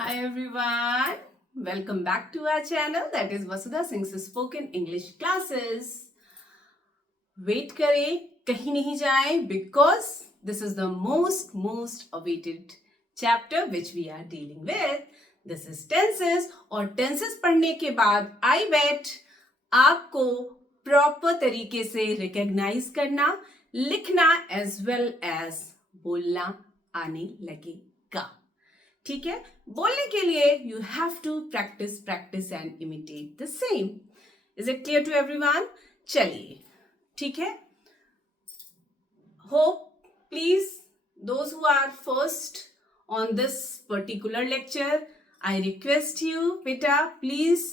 Hi everyone, welcome back to our channel that is Vasudha Singh's Spoken English Classes. Wait करें, कहीं नहीं जाएं because this is the most awaited chapter which we are dealing with. This is tenses और tenses पढ़ने के बाद I bet आपको proper तरीके से recognize करना, लिखना as well as बोलना आने लगेगा. ठीक है. बोलने के लिए you have to practice and imitate the same. Is it clear to everyone? चलिए, ठीक है. Hope please those who are first on this particular lecture, I request you बेटा please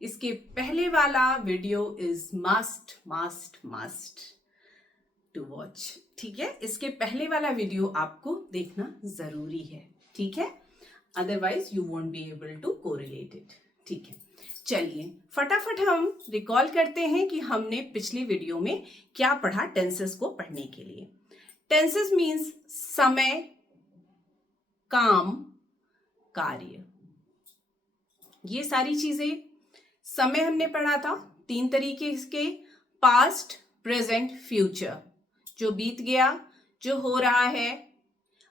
इसके पहले वाला video is must to watch. ठीक है. इसके पहले वाला वीडियो आपको देखना जरूरी है. ठीक है. Otherwise you won't be able to correlate it. ठीक है. चलिए फटाफट हम रिकॉल करते हैं कि हमने पिछली वीडियो में क्या पढ़ा टेंसेस को पढ़ने के लिए. टेंसेस मीन्स समय, काम, कार्य. ये सारी चीजें. समय हमने पढ़ा था 3 तरीके इसके, पास्ट, प्रेजेंट, फ्यूचर. जो बीत गया, जो हो रहा है,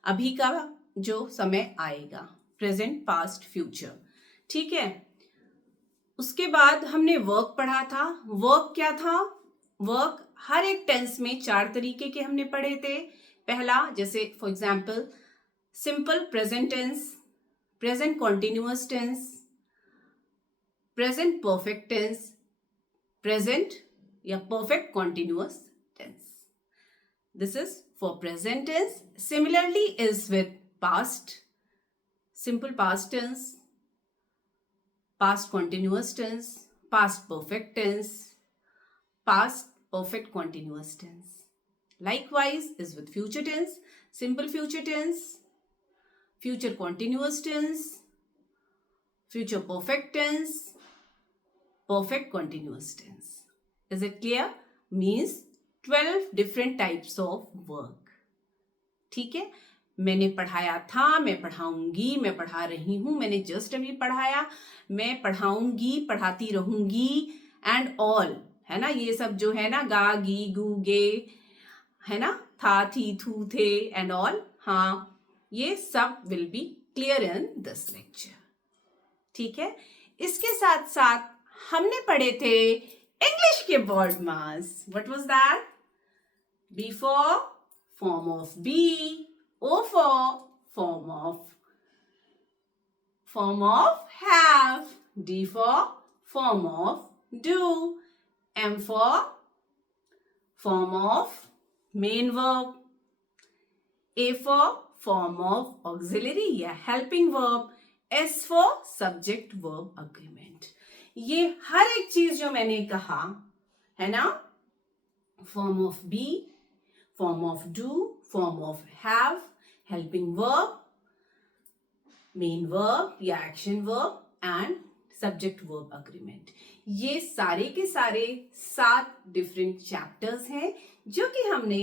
अभी का जो समय आएगा. Present, past, future. ठीक है. उसके बाद हमने वर्क पढ़ा था. वर्क क्या था? वर्क हर एक टेंस में 4 तरीके के हमने पढ़े थे. पहला जैसे for example simple present tense, present continuous tense, present perfect tense, present या perfect continuous tense. This is for present tense. Similarly is with past, simple past tense, past continuous tense, past perfect tense, past perfect continuous tense. Likewise is with future tense, simple future tense, future continuous tense, future perfect tense, perfect continuous tense. Is it clear? Means 12 different types of work. ठीक है. मैंने पढ़ाया था, मैं पढ़ाऊंगी, मैं पढ़ा रही हूं, मैंने जस्ट अभी पढ़ाया, मैं पढ़ाऊंगी, पढ़ाती रहूंगी एंड ऑल. है ना. ये सब जो है ना, गा, गी, गू, गे, है ना, था, थी, थू, थे एंड ऑल. हाँ, ये सब will be clear in this lecture. ठीक है. इसके साथ साथ हमने पढ़े थे इंग्लिश के वर्ड मास. What was that? B for form of B, O for form of have, D for form of do, M for form of main verb, A for form of auxiliary या helping verb, S for subject verb agreement. ये हर एक चीज जो मैंने कहा है ना, form of be, form of do, form of have, helping verb, main verb या action verb and subject verb agreement. ये सारे के सारे 7 डिफरेंट चैप्टर्स हैं जो कि हमने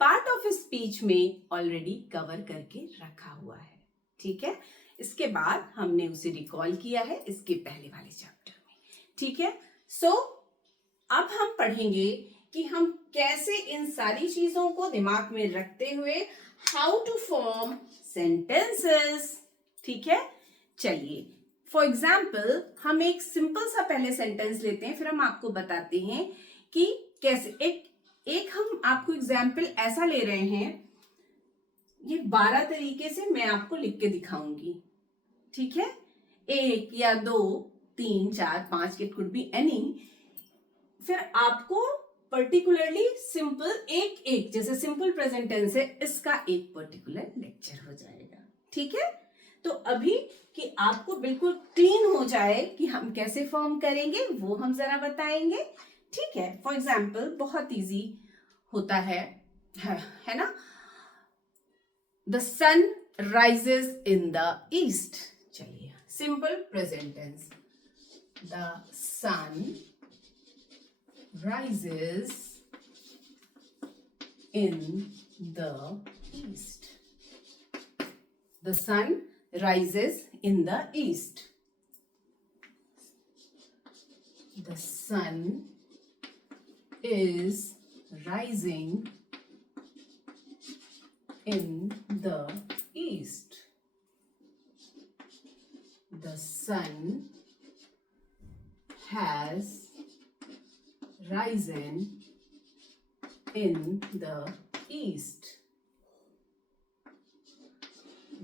पार्ट ऑफ स्पीच में ऑलरेडी कवर करके रखा हुआ है. ठीक है. इसके बाद हमने उसे रिकॉल किया है इसके पहले वाले चैप्टर में. ठीक है. सो अब हम पढ़ेंगे कि हम कैसे इन सारी चीजों को दिमाग में रखते हुए हाउ टू फॉर्म सेंटेंसेस. ठीक है. चलिए फॉर एग्जाम्पल हम एक सिंपल सा पहले सेंटेंस लेते हैं, फिर हम आपको बताते हैं कि कैसे. एक हम आपको एग्जाम्पल ऐसा ले रहे हैं, ये 12 तरीके से मैं आपको लिख के दिखाऊंगी. ठीक है. 1 या 2, 3, 4, 5, इट कुड बी एनी. फिर आपको पर्टिकुलरली सिंपल एक जैसे सिंपल प्रेजेंट टेंस है, इसका एक पर्टिकुलर लेक्चर हो जाएगा. ठीक है. तो अभी कि आपको बिल्कुल क्लीन हो जाए कि हम कैसे फॉर्म करेंगे वो हम जरा बताएंगे. ठीक है. फॉर एग्जाम्पल बहुत इजी होता है ना. The sun rises in the east. चलिए simple present tense, the sun rises in the east. The sun rises in the east. The sun is rising in the east. The sun has risen in the east.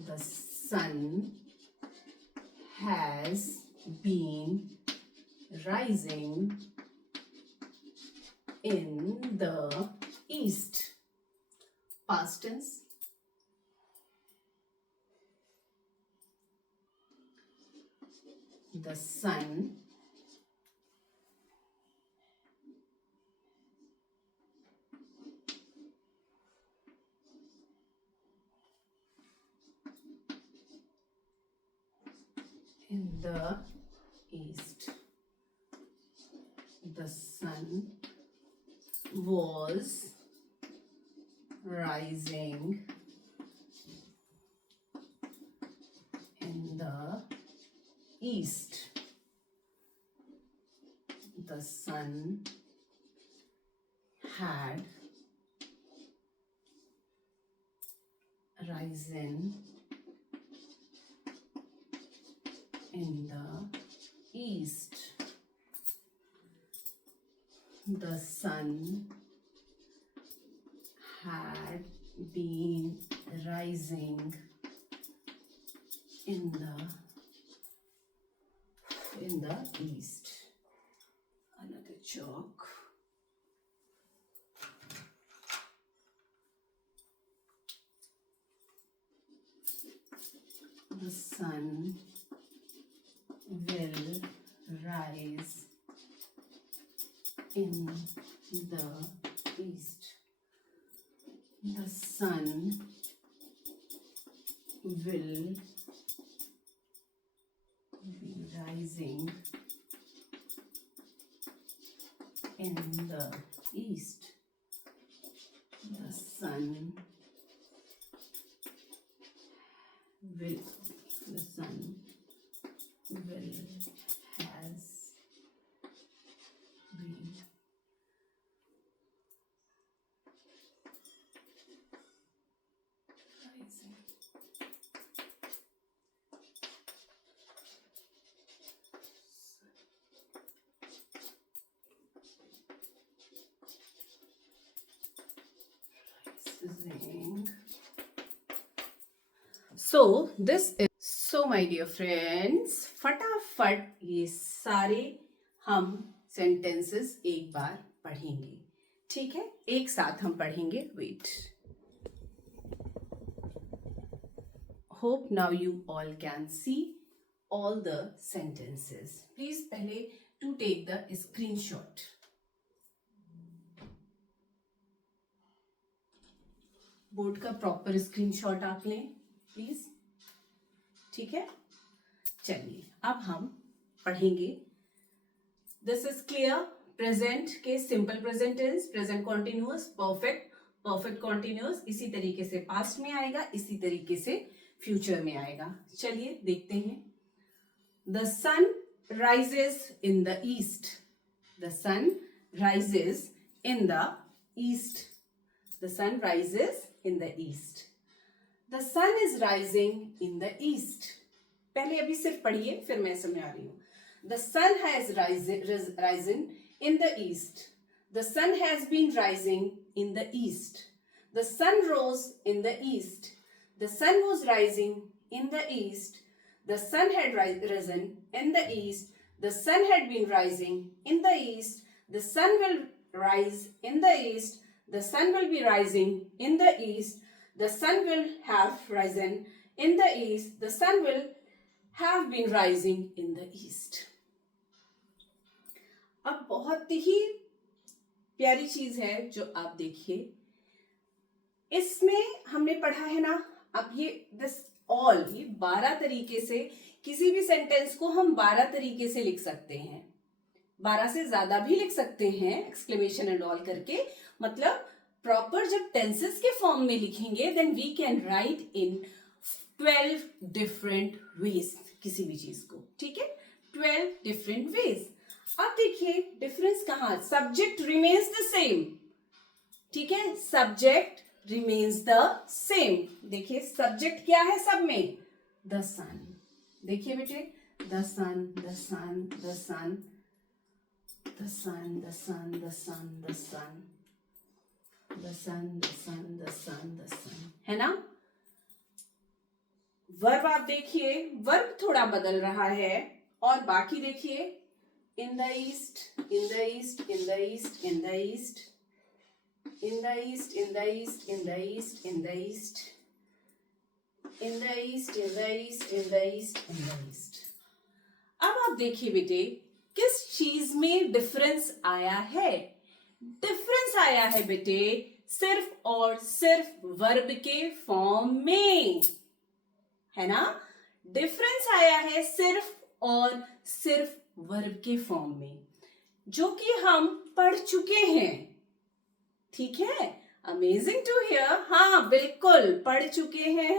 The sun has been rising in the east. Past tense. The sun in the east. The sun was rising in the east. The sun had risen in the east. The sun had been rising in the east. Another chalk. The sun will rise in the east. The sun will be rising in the east. The sun will has been rising. So this is my dear friends, फटाफट ये सारे हम sentences एक बार पढ़ेंगे. ठीक है, एक साथ हम पढ़ेंगे. Wait. Hope now you all can see all the sentences. Please पहले to take the screenshot. Board का प्रॉपर स्क्रीनशॉट आप लें प्लीज. ठीक है, चलिए अब हम पढ़ेंगे. This is clear. प्रेजेंट के simple present tense, present continuous, perfect, perfect continuous, इसी तरीके से पास्ट में आएगा, इसी तरीके से फ्यूचर में आएगा. चलिए देखते हैं. The sun rises in the east. The sun rises in the east. The sun rises in the east. The sun is rising in the east. पहले अभी सिर्फ पढ़िए, फिर मैं समझा रही हूँ. The sun has risen in the east. The sun has been rising in the east. The sun rose in the east. The sun was rising in the east. The sun had risen in the east. The sun had been rising in the east. The sun will rise in the east. The sun will be rising in the east. The sun will have risen in the east. The sun will have been rising in the east. अब बहुत ही प्यारी चीज है जो आप देखिए. इसमें हमने पढ़ा है ना, अब ये दिस ऑल, ये 12 तरीके से किसी भी सेंटेंस को हम 12 तरीके से लिख सकते हैं. 12 से ज्यादा भी लिख सकते हैं, एक्सक्लेमेशन एंड ऑल करके. मतलब प्रॉपर जब टेंसेस के फॉर्म में लिखेंगे then we can write in 12 different ways किसी भी चीज को, ठीक है, 12 डिफरेंट वेज। अब देखिए डिफरेंस कहाँ, सब्जेक्ट रिमेन्स द सेम, ठीक है, सब्जेक्ट रिमेन्स द सेम। देखिए सब्जेक्ट क्या है सब में, द सन। देखिए बेटे, the sun, the sun, the sun, the sun, the sun, the sun, the sun, the sun, the sun, the sun, the sun, है ना। वर्ब आप देखिए, वर्ब थोड़ा बदल रहा है, और बाकी देखिए इन the east, in the east, in the east, in the east, in the east, in the east, in the east, in the east, in the east, in the east, in the east, in the east। अब आप देखिए बेटे किस चीज में difference आया है, difference आया है बेटे सिर्फ और सिर्फ वर्ब के फॉर्म में, है ना, डिफरेंस आया है सिर्फ और सिर्फ वर्ब के फॉर्म में, जो कि हम पढ़ चुके हैं, ठीक है, अमेजिंग टू हियर। हाँ बिल्कुल पढ़ चुके हैं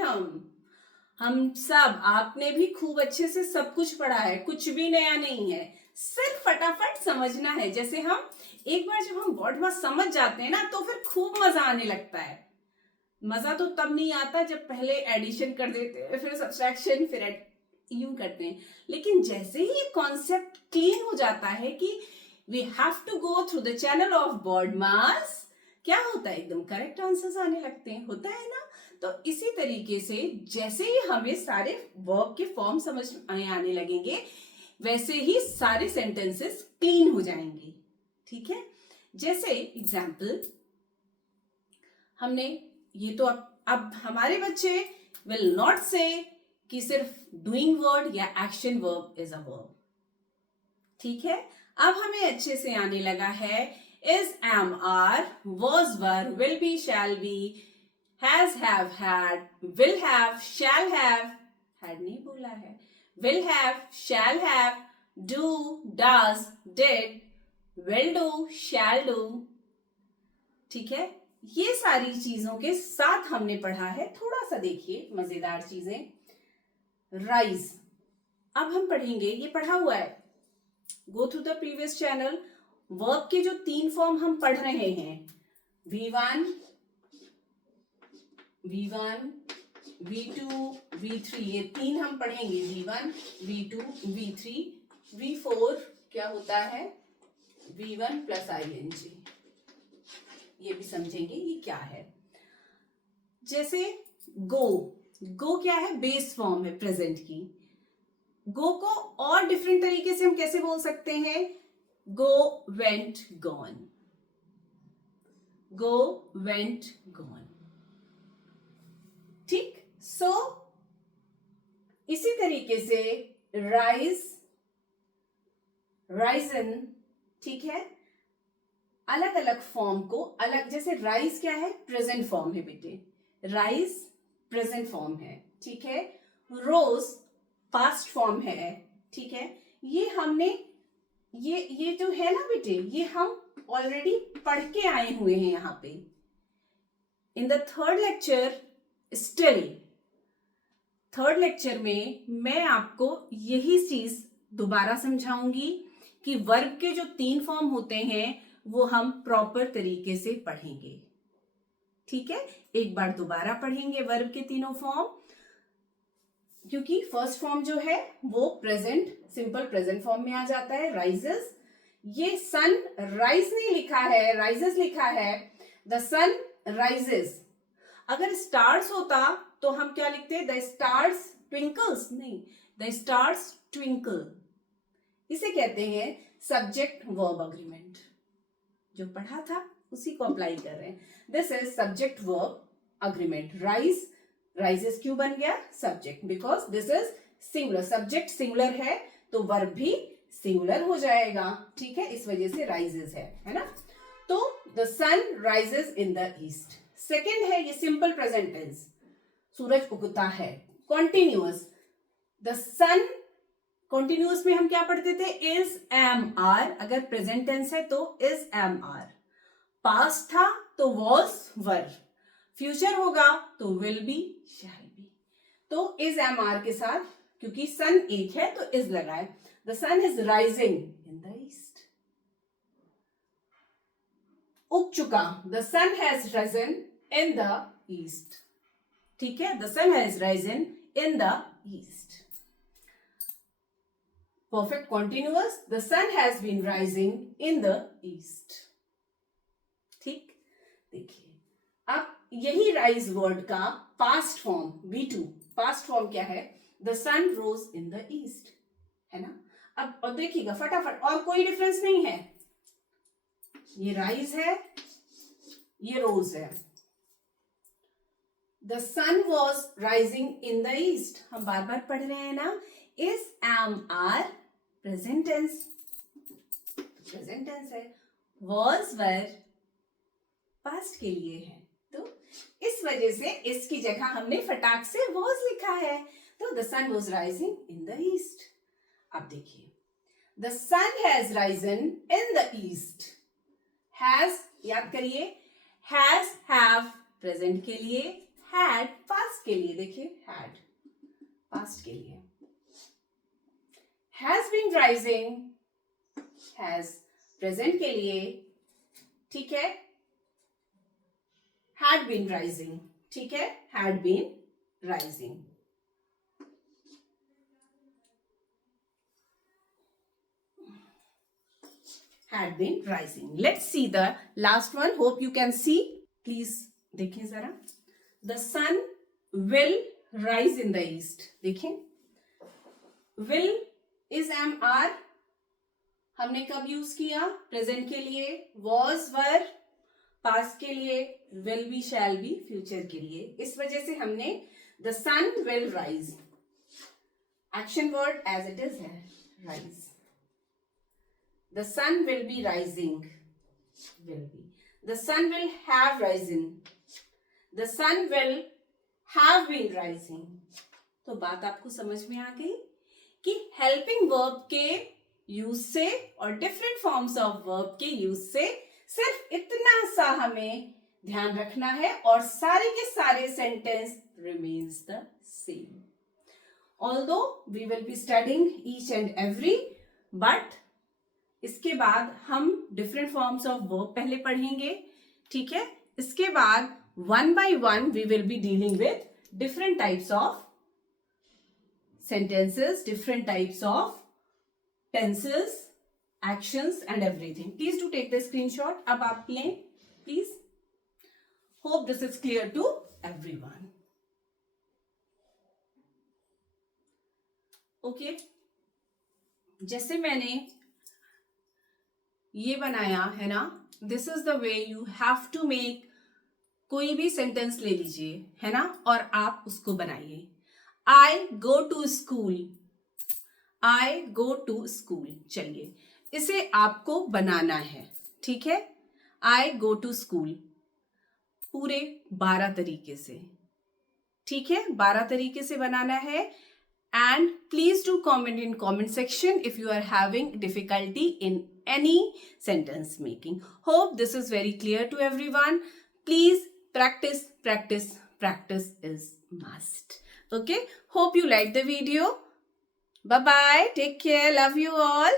हम सब, आपने भी खूब अच्छे से सब कुछ पढ़ा है, कुछ भी नया नहीं है, सिर्फ फटाफट समझना है। जैसे हम एक बार जब हम वर्ड में समझ जाते हैं ना तो फिर खूब मजा आने लगता है। मजा तो तब नहीं आता जब पहले एडिशन कर देते हैं, फिर सब्ट्रैक्शन, फिर यूं करते हैं, लेकिन जैसे ही ये कॉन्सेप्ट क्लीन हो जाता है कि we have to go through the channel of word mass, क्या होता है, एकदम करेक्ट आंसर्स आने लगते हैं, होता है ना। तो इसी तरीके से जैसे ही हमें सारे वर्ब के फॉर्म समझ आने लगेंगे, वैसे ही सारे सेंटेंसेस क्लीन हो जाएंगे, ठीक है। जैसे एग्जाम्पल हमने ये तो अब हमारे बच्चे विल नॉट से कि सिर्फ डूइंग वर्ड या action verb is a verb, ठीक है। अब हमें अच्छे से आने लगा है is, am, are, was, were, will be, shall be, has, have, had, will have, shall have, had नहीं बोला है, will have, shall have, do, does, did, will do, shall do, ठीक है। ये सारी चीजों के साथ हमने पढ़ा है। थोड़ा सा देखिए मजेदार चीजें, राइज अब हम पढ़ेंगे, ये पढ़ा हुआ है, गो through the previous channel. Verb के जो 3 फॉर्म हम पढ़ रहे हैं, V1, V1, V2, V3, ये 3 हम पढ़ेंगे, V1, V2, V3, V4 क्या होता है, V1 प्लस ING, ये भी समझेंगे ये क्या है। जैसे गो क्या है, बेस फॉर्म है प्रेजेंट की। गो को और डिफरेंट तरीके से हम कैसे बोल सकते हैं, go, went, gone, go, went, gone, ठीक। सो इसी तरीके से rise, risen, ठीक है, अलग अलग फॉर्म को अलग, जैसे rise क्या है, प्रेजेंट फॉर्म है बेटे, rise प्रेजेंट फॉर्म है, ठीक है। rose पास्ट फॉर्म है, ठीक है। ये हमने ये जो है ना बेटे, ये हम ऑलरेडी पढ़ के आए हुए हैं यहाँ पे in the third lecture. Still third lecture में मैं आपको यही चीज दोबारा समझाऊंगी कि वर्ब के जो 3 फॉर्म होते हैं वो हम प्रॉपर तरीके से पढ़ेंगे, ठीक है। एक बार दोबारा पढ़ेंगे वर्ब के तीनों फॉर्म, क्योंकि फर्स्ट फॉर्म जो है वो प्रेजेंट, सिंपल प्रेजेंट फॉर्म में आ जाता है, राइजेस। ये सन राइज नहीं लिखा है, राइजेस लिखा है, द सन राइजेस। अगर स्टार्स होता तो हम क्या लिखते, द स्टार्स ट्विंकल्स, नहीं, द स्टार्स ट्विंकल। इसे कहते हैं सब्जेक्ट वर्ब अग्रीमेंट, जो पढ़ा था उसी को अप्लाई कर रहे हैं। This is subject verb agreement. Rise, rises क्यों बन गया, subject, because this is singular, subject singular है तो वर्ब भी सिंगुलर हो जाएगा, ठीक है, इस वजह से राइजेस है ना। तो the sun rises in the east. Second है ये सिंपल प्रेजेंट टेंस, सूरज उगता है। कॉन्टिन्यूअस, द सन, कॉन्टिन्यूअस में हम क्या पढ़ते थे, इज, एम, आर, अगर प्रेजेंट टेंस है तो इज, एम, आर। पास्ट था तो वॉज, वर। फ्यूचर होगा तो विल बी, शैल बी। तो इज एम आर के साथ, क्योंकि सन एक है तो इज लगाए. The sun is rising in the east. उग चुका. The sun has risen in the east. ठीक है, the sun has risen in the east. Perfect continuous. The sun has been rising in the east. ठीक, देखिए अब यही rise word का past form V2. Past form क्या है? The sun rose in the east, है ना. अब और देखिएगा फटाफट, और कोई डिफरेंस नहीं है. ये राइज है, ये रोज है. The sun was rising in the east. हम बार बार पढ़ रहे हैं ना. Is am are present tense. Present tense है. वॉज वर पास्ट के लिए है, तो इस वजह से इसकी जगह हमने फटाक से वॉज लिखा है. तो the sun was rising in the east. अब देखिए, the sun has risen in the east. Has याद करिए, हैज हैव प्रेजेंट के लिए, हैड पास्ट के लिए. देखिए हैड पास्ट के लिए. Has been rising, has present के लिए. ठीक है, had been rising. ठीक है, had been rising. Had been rising. Let's see the last one. Hope you can see. Please देखिए जरा. The sun will rise in the east. देखिए, will is am हमने कब यूज किया? प्रेजेंट के लिए. was were पास्ट के लिए. will be shall be future के लिए. इस वजह से हमने the sun will rise. Action word as it is है rise. the sun will be rising. will be. the sun will have risen. the sun will have been rising. तो बात आपको समझ में आ गई कि हेल्पिंग वर्ब के यूज से और डिफरेंट फॉर्म्स ऑफ वर्ब के यूज से सिर्फ इतना सा हमें ध्यान रखना है और सारे के सारे sentence remains the same. Although we will be studying each and every, but इसके बाद हम डिफरेंट फॉर्म्स ऑफ वर्ब पहले पढ़ेंगे. ठीक है, इसके बाद one by one we will be dealing with different types of sentences, different types of tenses, actions and everything. Please do take the screenshot. अब आप लें please. Hope this is clear to everyone. Okay. जैसे मैंने ये बनाया है ना, this is the way you have to make. कोई भी सेंटेंस ले लीजिए, है ना, और आप उसको बनाइए. I go to school. I go to school. चलिए, इसे आपको बनाना है. ठीक है, I go to school पूरे 12 तरीके से. ठीक है, 12 तरीके से बनाना है. And please do comment in comment section if you are having difficulty in any sentence making. Hope this is very clear to everyone. Please practice, practice, practice is must. Okay, hope you liked the video. Bye bye, take care, love you all.